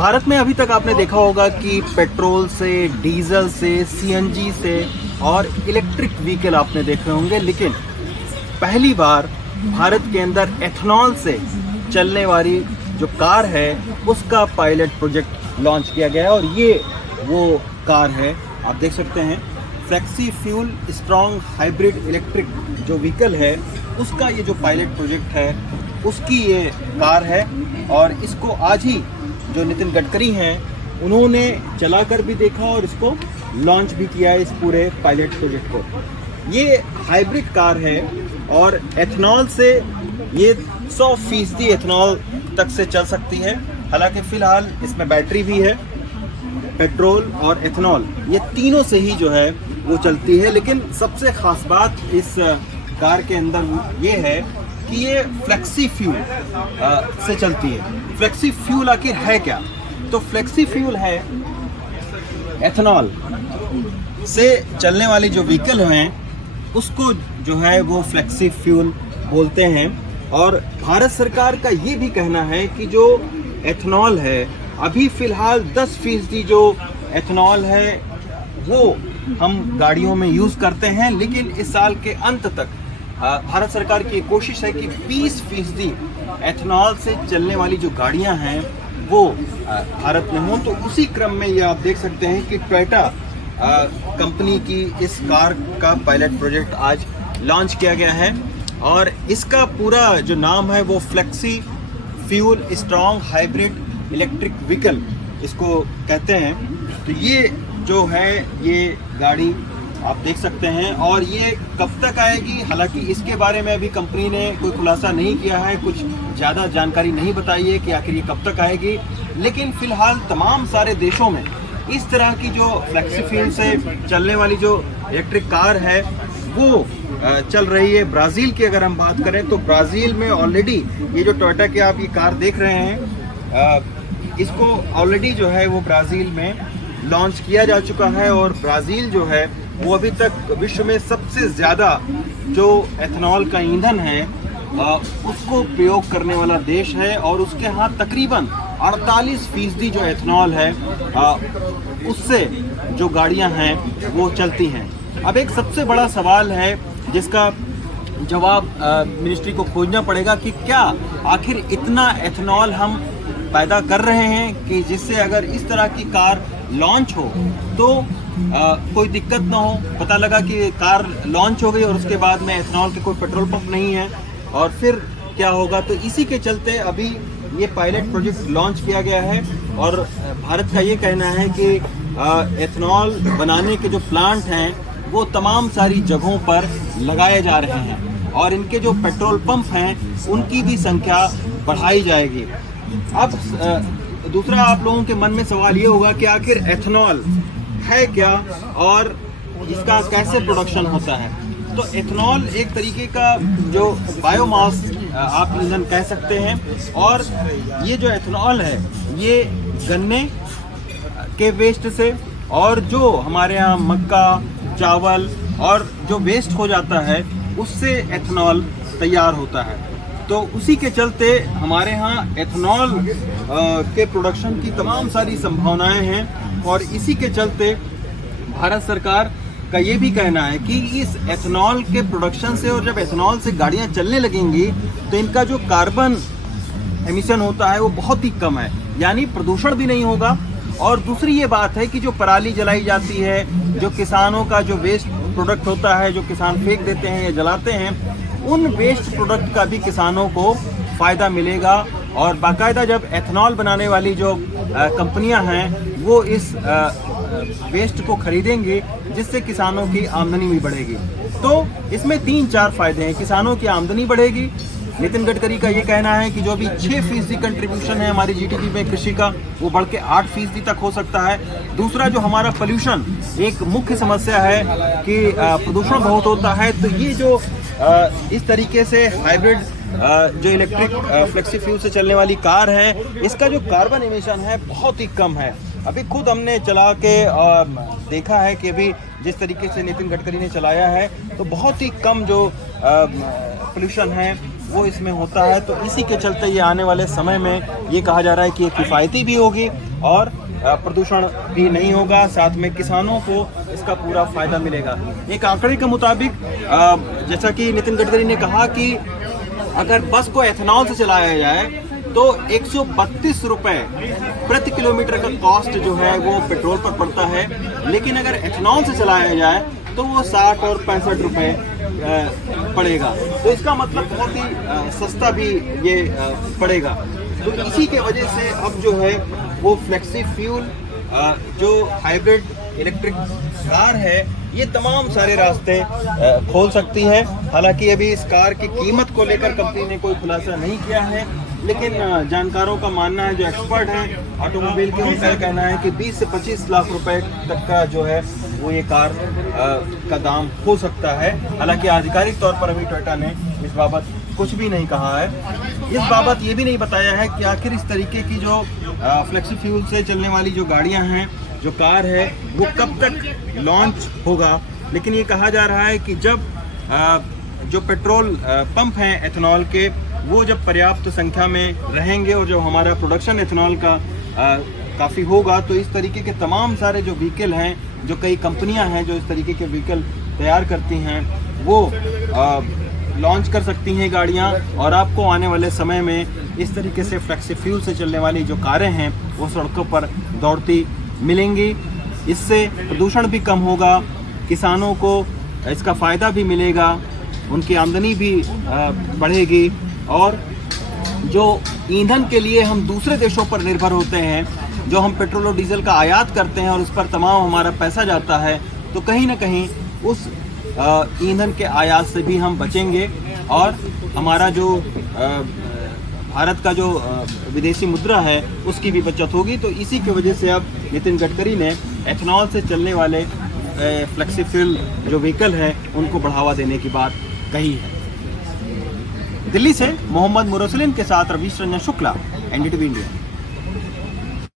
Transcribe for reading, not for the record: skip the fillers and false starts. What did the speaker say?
भारत में अभी तक आपने देखा होगा कि पेट्रोल से, डीजल से, सीएनजी से और इलेक्ट्रिक व्हीकल आपने देखे होंगे, लेकिन पहली बार भारत के अंदर एथनॉल से चलने वाली जो कार है उसका पायलट प्रोजेक्ट लॉन्च किया गया है। और ये वो कार है, आप देख सकते हैं, flexi fuel strong hybrid electric जो व्हीकल है उसका ये जो पायलट प्रोजेक्ट है उसकी ये कार है। और इसको आज ही जो नितिन गडकरी हैं उन्होंने चलाकर भी देखा और इसको लॉन्च भी किया है, इस पूरे पायलट प्रोजेक्ट को। ये हाइब्रिड कार है और एथनॉल से ये 100% एथनॉल तक से चल सकती है। हालांकि फ़िलहाल इसमें बैटरी भी है, पेट्रोल और एथनॉल ये तीनों से ही जो है वो चलती है। लेकिन सबसे ख़ास बात इस कार के अंदर ये है कि ये फ्लेक्सी फ्यूल से चलती है। फ्लेक्सी फ्यूल आखिर है क्या? तो फ्लेक्सी फ्यूल है एथनॉल से चलने वाली जो व्हीकल हैं उसको जो है वो फ्लेक्सी फ्यूल बोलते हैं। और भारत सरकार का ये भी कहना है कि जो एथनॉल है अभी फ़िलहाल 10% जो एथनॉल है वो हम गाड़ियों में यूज़ करते हैं, लेकिन इस साल के अंत तक भारत सरकार की कोशिश है कि 20% एथनॉल से चलने वाली जो गाड़ियां हैं वो भारत में हों। तो उसी क्रम में ये आप देख सकते हैं कि टोयोटा कंपनी की इस कार का पायलट प्रोजेक्ट आज लॉन्च किया गया है। और इसका पूरा जो नाम है वो flexi fuel strong hybrid electric vehicle इसको कहते हैं। तो ये जो है ये गाड़ी आप देख सकते हैं। और ये कब तक आएगी, हालांकि इसके बारे में अभी कंपनी ने कोई खुलासा नहीं किया है, कुछ ज़्यादा जानकारी नहीं बताई है कि आखिर ये कब तक आएगी। लेकिन फ़िलहाल तमाम सारे देशों में इस तरह की जो फ्लेक्सी फ्यूल से चलने वाली जो इलेक्ट्रिक कार है वो चल रही है। ब्राज़ील की अगर हम बात करें तो ब्राज़ील में ऑलरेडी ये जो टोयोटा की आप ये कार देख रहे हैं इसको ऑलरेडी जो है वो ब्राज़ील में लॉन्च किया जा चुका है। और ब्राज़ील जो है वो अभी तक विश्व में सबसे ज़्यादा जो एथनॉल का ईंधन है उसको प्रयोग करने वाला देश है। और उसके यहाँ तकरीबन 48% जो एथनॉल है उससे जो गाड़ियाँ हैं वो चलती हैं। अब एक सबसे बड़ा सवाल है जिसका जवाब मिनिस्ट्री को खोजना पड़ेगा कि क्या आखिर इतना एथनॉल हम पैदा कर रहे हैं कि जिससे अगर इस तरह की कार लॉन्च हो तो कोई दिक्कत ना हो। पता लगा कि कार लॉन्च हो गई और उसके बाद में एथनॉल के कोई पेट्रोल पंप नहीं है और फिर क्या होगा। तो इसी के चलते अभी ये पायलट प्रोजेक्ट लॉन्च किया गया है। और भारत का ये कहना है कि एथनॉल बनाने के जो प्लांट हैं वो तमाम सारी जगहों पर लगाए जा रहे हैं और इनके जो पेट्रोल पंप हैं उनकी भी संख्या बढ़ाई जाएगी। अब दूसरा आप लोगों के मन में सवाल ये होगा कि आखिर एथनॉल है क्या और इसका कैसे प्रोडक्शन होता है। तो एथनॉल एक तरीके का जो बायोमास आप ईंधन कह सकते हैं। और ये जो एथनॉल है ये गन्ने के वेस्ट से और जो हमारे यहाँ मक्का, चावल और जो वेस्ट हो जाता है उससे एथनॉल तैयार होता है। तो उसी के चलते हमारे यहाँ एथनॉल के प्रोडक्शन की तमाम सारी संभावनाएं हैं। और इसी के चलते भारत सरकार का ये भी कहना है कि इस एथनॉल के प्रोडक्शन से और जब एथनॉल से गाड़ियाँ चलने लगेंगी तो इनका जो कार्बन एमिशन होता है वो बहुत ही कम है, यानी प्रदूषण भी नहीं होगा। और दूसरी ये बात है कि जो पराली जलाई जाती है, जो किसानों का जो वेस्ट प्रोडक्ट होता है जो किसान फेंक देते हैं या जलाते हैं, उन वेस्ट प्रोडक्ट का भी किसानों को फ़ायदा मिलेगा। और बाकायदा जब एथनॉल बनाने वाली जो कंपनियां हैं वो इस वेस्ट को खरीदेंगे जिससे किसानों की आमदनी भी बढ़ेगी। तो इसमें 3-4 फ़ायदे हैं। किसानों की आमदनी बढ़ेगी। नितिन गडकरी का ये कहना है कि जो भी 6% कंट्रीब्यूशन है हमारी जीडीपी में कृषि का वो बढ़ के 8% तक हो सकता है। दूसरा जो हमारा पोल्यूशन एक मुख्य समस्या है कि प्रदूषण बहुत होता है। तो ये जो इस तरीके से हाइब्रिड जो इलेक्ट्रिक फ्लेक्सी फ्यूल से चलने वाली कार है इसका जो कार्बन एमिशन है बहुत ही कम है। अभी खुद हमने चला के देखा है कि अभी जिस तरीके से नितिन गडकरी ने चलाया है तो बहुत ही कम जो पोल्यूशन है वो इसमें होता है। तो इसी के चलते ये आने वाले समय में ये कहा जा रहा है कि ये किफ़ायती भी होगी और प्रदूषण भी नहीं होगा, साथ में किसानों को इसका पूरा फ़ायदा मिलेगा। एक आंकड़े के मुताबिक जैसा कि नितिन गडकरी ने कहा कि अगर बस को एथेनॉल से चलाया जाए तो 132 रुपये प्रति किलोमीटर का कॉस्ट जो है वो पेट्रोल पर पड़ता है, लेकिन अगर एथेनॉल से चलाया जाए तो वो 60 और 65 रुपये पड़ेगा। तो इसका मतलब बहुत ही सस्ता भी ये पड़ेगा। तो इसी के वजह से अब जो है वो फ्लेक्सी फ्यूल जो हाइब्रिड इलेक्ट्रिक कार है ये तमाम सारे रास्ते खोल सकती है। हालांकि अभी इस कार की कीमत को लेकर कंपनी ने कोई खुलासा नहीं किया है, लेकिन जानकारों का मानना है, जो एक्सपर्ट हैं ऑटोमोबाइल के, उनका कहना है कि 20 से 25 लाख रुपए तक का जो है वो ये कार का दाम हो सकता है। हालांकि आधिकारिक तौर पर अभी टोयोटा ने इस बाबत कुछ भी नहीं कहा है। इस बाबत ये भी नहीं बताया है कि आखिर इस तरीके की जो फ्लेक्सी फ्यूल से चलने वाली जो गाड़ियां हैं, जो कार है, वो कब तक लॉन्च होगा। लेकिन ये कहा जा रहा है कि जब जो पेट्रोल पंप हैं एथेनॉल के, वो जब पर्याप्त संख्या में रहेंगे और जो हमारा प्रोडक्शन एथेनॉल का काफ़ी होगा, तो इस तरीके के तमाम सारे जो व्हीकल हैं, जो कई कंपनियां हैं जो इस तरीके के व्हीकल तैयार करती हैं, वो लॉन्च कर सकती हैं गाड़ियां। और आपको आने वाले समय में इस तरीके से फ्लेक्सी फ्यूल से चलने वाली जो कारें हैं वो सड़कों पर दौड़ती मिलेंगी। इससे प्रदूषण भी कम होगा, किसानों को इसका फ़ायदा भी मिलेगा, उनकी आमदनी भी बढ़ेगी। और जो ईंधन के लिए हम दूसरे देशों पर निर्भर होते हैं, जो हम पेट्रोल और डीजल का आयात करते हैं और उस पर तमाम हमारा पैसा जाता है, तो कहीं ना कहीं उस ईंधन के आयात से भी हम बचेंगे और हमारा जो भारत का जो विदेशी मुद्रा है उसकी भी बचत होगी। तो इसी की वजह से अब नितिन गडकरी ने एथेनॉल से चलने वाले फ्लेक्सी फ्यूल जो व्हीकल है उनको बढ़ावा देने की बात कही है। दिल्ली से मोहम्मद मुरसलिन के साथ रवीश रंजन शुक्ला, NDTV इंडिया।